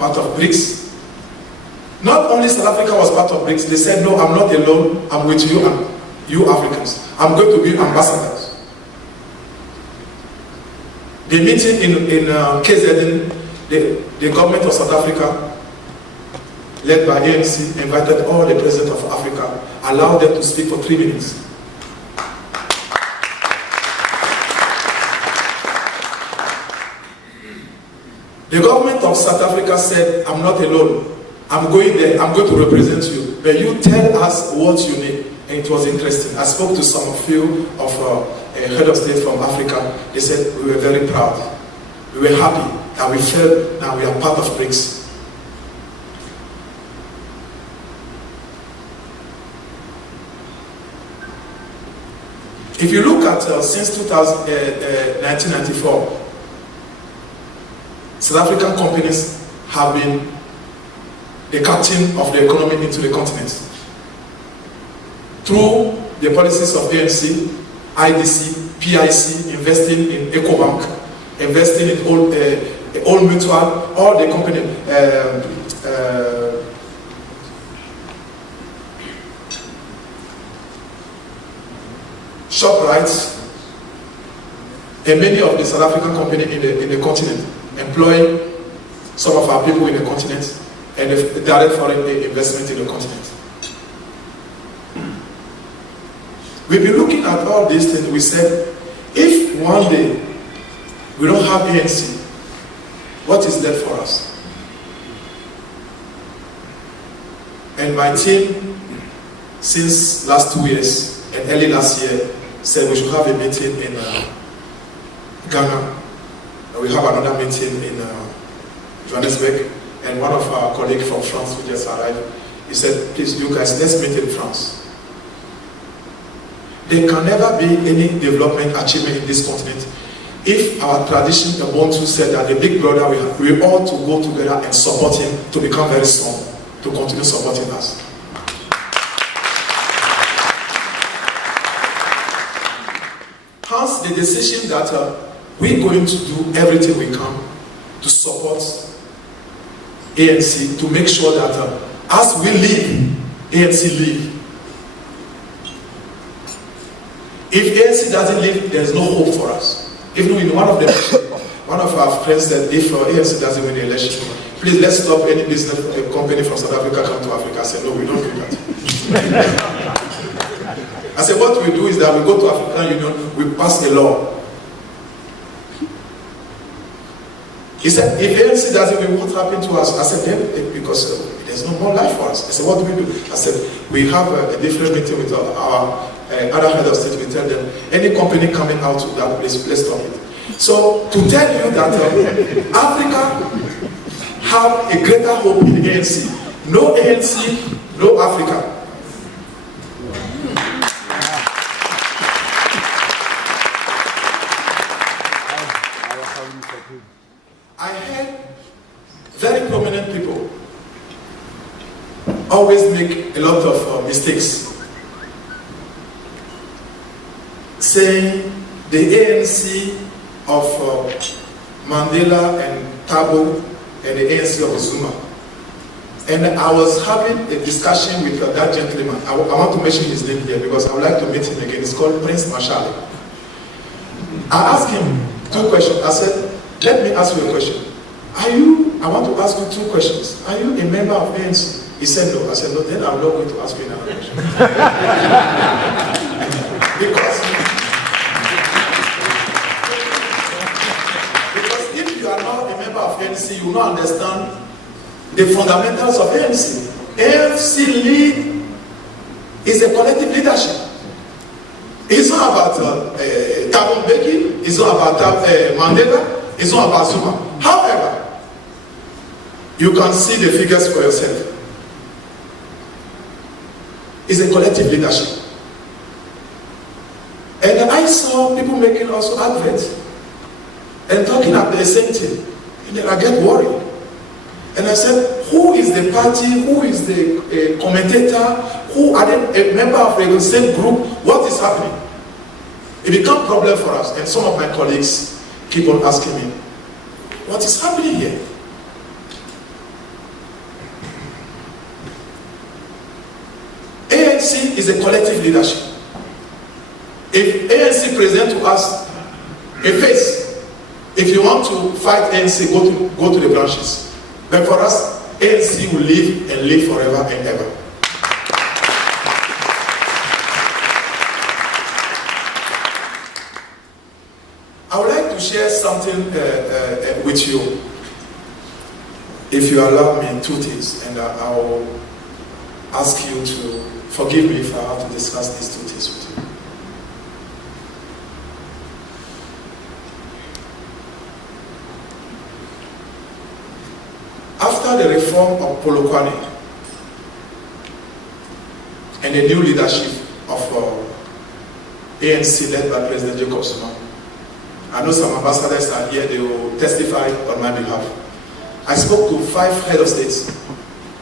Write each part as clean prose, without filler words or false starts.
part of BRICS. Not only South Africa was part of BRICS, they said, no, I'm not alone, I'm with you and you Africans. I'm going to be ambassadors. The meeting in KZN, the government of South Africa, led by ANC, invited all the presidents of Africa, allowed them to speak for 3 minutes. The government of South Africa said, I'm not alone. I'm going there, I'm going to represent you. But you tell us what you need. And it was interesting. I spoke to some few of head of state from Africa. They said, we were very proud. We were happy that we felt now we are part of BRICS. If you look at since 1994, South African companies have been the captain of the economy into the continent. Through the policies of ANC, IDC, PIC, investing in EcoBank, investing in Old Mutual, all the company, ShopRite, and many of the South African companies in the continent employ some of our people in the continent and the direct foreign investment in the continent. We've been looking at all these things. We said, if one day we don't have ANC, what is left for us? And my team, since last 2 years and early last year, said we should have a meeting in Ghana. We have another meeting in Johannesburg, and one of our colleagues from France who just arrived, he said, please, you guys, let's meet in France. There can never be any development achievement in this continent if our tradition, the Ubuntu, said that the big brother, we ought to go together and support him to become very strong, to continue supporting us. Hence the decision that we're going to do everything we can to support ANC, to make sure that as we leave, ANC leave. If ANC doesn't leave, there's no hope for us. Even in one of our friends said, if ANC doesn't win the election, please let's stop any business company from South Africa come to Africa. I said, no, we don't do that. I said, what we do is that we go to African Union, we pass a law. He said, if ANC doesn't win, what happened to us? I said, because there's no more life for us. I said, what do we do? I said, we have a different meeting with our other head of state. We tell them, any company coming out to that place, let's stop it. So, to tell you that Africa have a greater hope in ANC. No ANC, no Africa. I heard very prominent people always make a lot of mistakes, saying the ANC of Mandela and Thabo and the ANC of Zuma. And I was having a discussion with that gentleman. I want to mention his name here because I would like to meet him again. It's called Prince Mashale. I asked him 2 questions. I said, let me ask you a question. I want to ask you 2 questions. Are you a member of ANC? He said no. I said no, then I'm not going to ask you another question. because if you are not a member of ANC, you will not understand the fundamentals of ANC. ANC lead is a collective leadership. It's not about Thabo Mbeki, it's not about Mandela, it's not about Zuma. However, you can see the figures for yourself. It's a collective leadership. And I saw people making also adverts and talking about the same thing. And then I get worried. And I said, who is the party, who is the commentator, who are they a member of the same group? What is happening? It becomes a problem for us. And some of my colleagues keep on asking me, what is happening here? ANC is a collective leadership. If ANC present to us a face, if you want to fight ANC, go to the branches. But for us, ANC will live and live forever and ever. I would like to share something with you. If you allow me, 2 things, and I will ask you to forgive me if I have to discuss these 2 things with you. After the reform of Polokwane and the new leadership of ANC led by President Jacob Zuma, I know some ambassadors are here, they will testify on my behalf. I spoke to 5 head of states.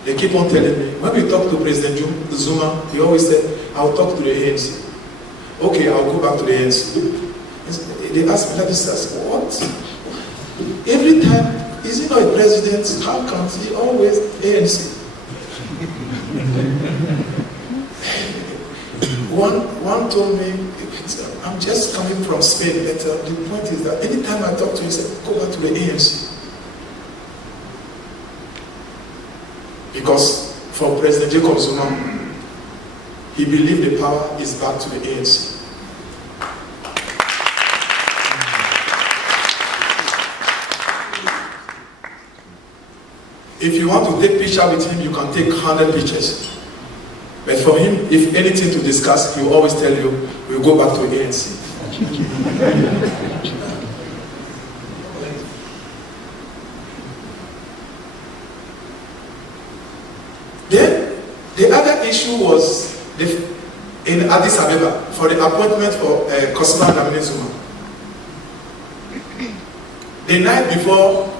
They keep on telling me, when we talk to President Zuma, he always said, I'll talk to the ANC. Okay, I'll go back to the ANC. They ask me, what? Every time, is he not a president? How comes he always ANC? One told me, I'm just coming from Spain, but the point is that anytime I talk to him, he said, go back to the ANC. Because for President Jacob Zuma, he believed the power is back to the ANC. If you want to take picture with him, you can take 100 pictures. But for him, if anything to discuss, he will always tell you, we'll go back to the ANC. Then, the other issue was in Addis Ababa for the appointment for Kosima Dlamini Zuma. The night before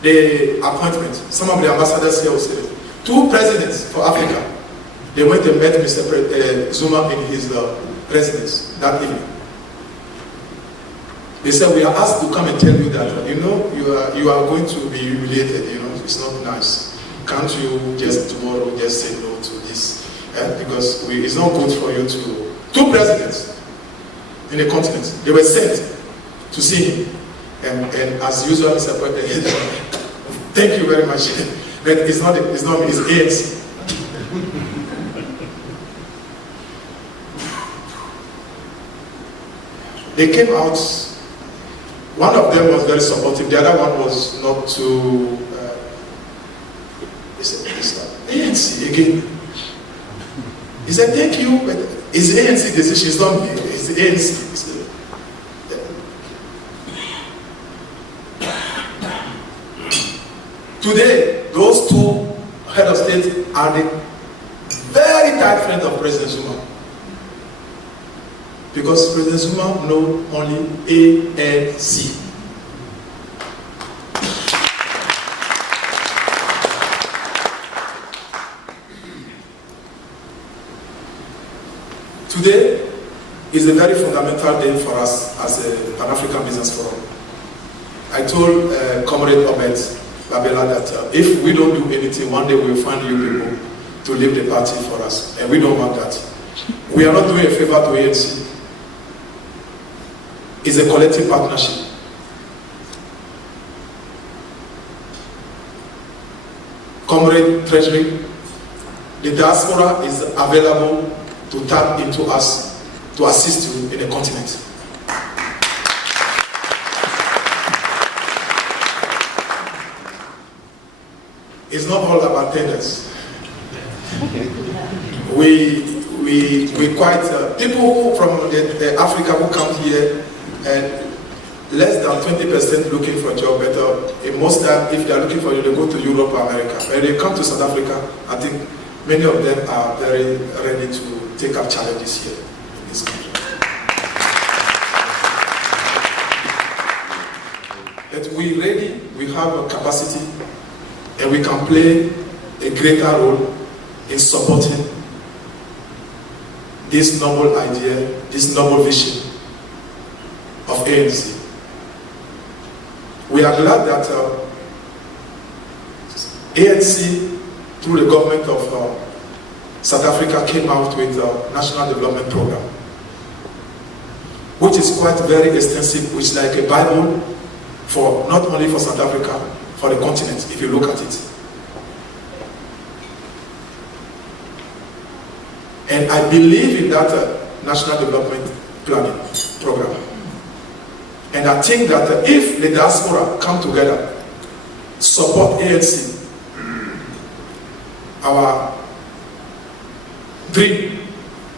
the appointment, some of the ambassadors here will say, 2 presidents for Africa, they went and met Mr. Zuma in his residence that evening. They said, we are asked to come and tell you that, you are going to be humiliated, it's not nice. Can't you just tomorrow just say no to this? Because it's not good for you to... 2 presidents in the continent, they were sent to see him. And as usual, Mr. President, thank you very much. But it's not me, it's ANC. They came out, one of them was very supportive, the other one was not too, he said, ANC again. He said, thank you, but it's the ANC decision, it's not me, it's the ANC. Today, those 2 head of state are the very tight friends of President Zuma. Because President Zuma knows only ANC. Today is a very fundamental day for us as a Pan-African Business Forum. I told Comrade Obed Babela that if we don't do anything, one day we'll find you people to leave the party for us. And we don't want that. We are not doing a favor to ANC. It's a collective partnership. Comrade Treasury, the diaspora is available to tap into us to assist you in the continent. It's not all about tenders. We quite people from the Africa who come here and less than 20% looking for a job. But most time, if they are looking for you, they go to Europe or America. When they come to South Africa, I think many of them are very ready to take up challenges here in this country. But we have a capacity, and we can play a greater role in supporting this noble idea, this noble vision of ANC. We are glad that ANC, through the government of South Africa came out with a National Development Program, which is quite very extensive, which is like a Bible for not only for South Africa, for the continent, if you look at it. And I believe in that National Development Planning Program. And I think that if the diaspora come together, support ANC, our dream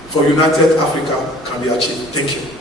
for United Africa can be achieved. Thank you.